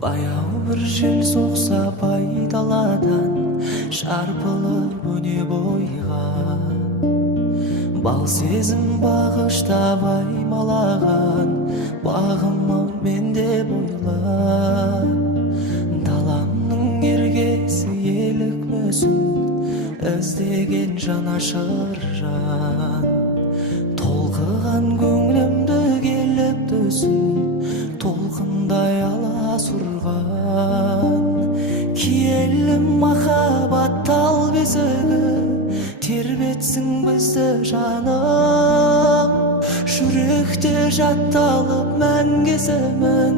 Баяу bir жел соқса пайдаладан шарпылып өне бойға, бал сезім бағыштап аймалаған бағыма менде бойла. Даламның ергесі елік мүсін іздеген жанашыр жан, толқыған көңілімді келіп түсін толқындай аласұрған. Киелі махаббат тал бесігі тербетсін бізді жаным. Жүректе жатталып мәңгесімін